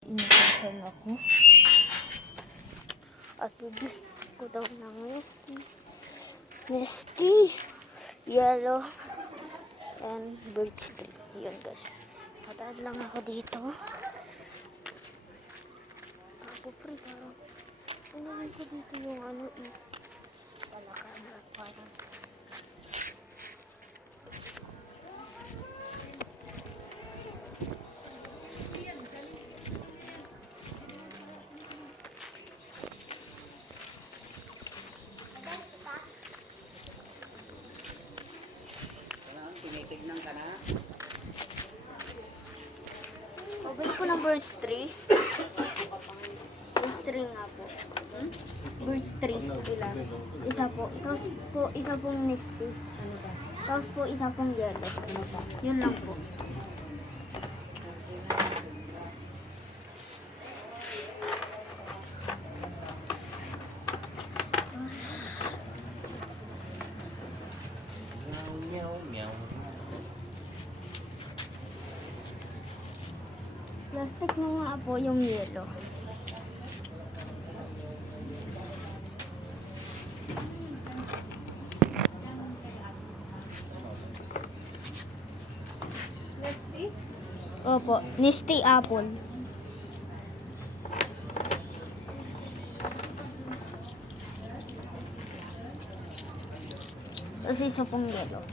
Inasal ako. At bibili ko daw ng Nesty, yellow, and birch tree. Yun guys. Matad lang ako dito. Ako pre, parang unahin ko dito yung ano eh. Palakad parang. Tinitignan ka na? Pabili ko ng birch tree. Birch tree nga po. Birch tree. Ilan? Isa po. Tapos po, isa pong nesty. Ano ba? Tapos po, isa pong yellow. Ano ba? Yun lang po. Meow, meow. Plastic na nga po yung yellow. Nesty? Opo, Nesty apple. Tapos isa pong yellow.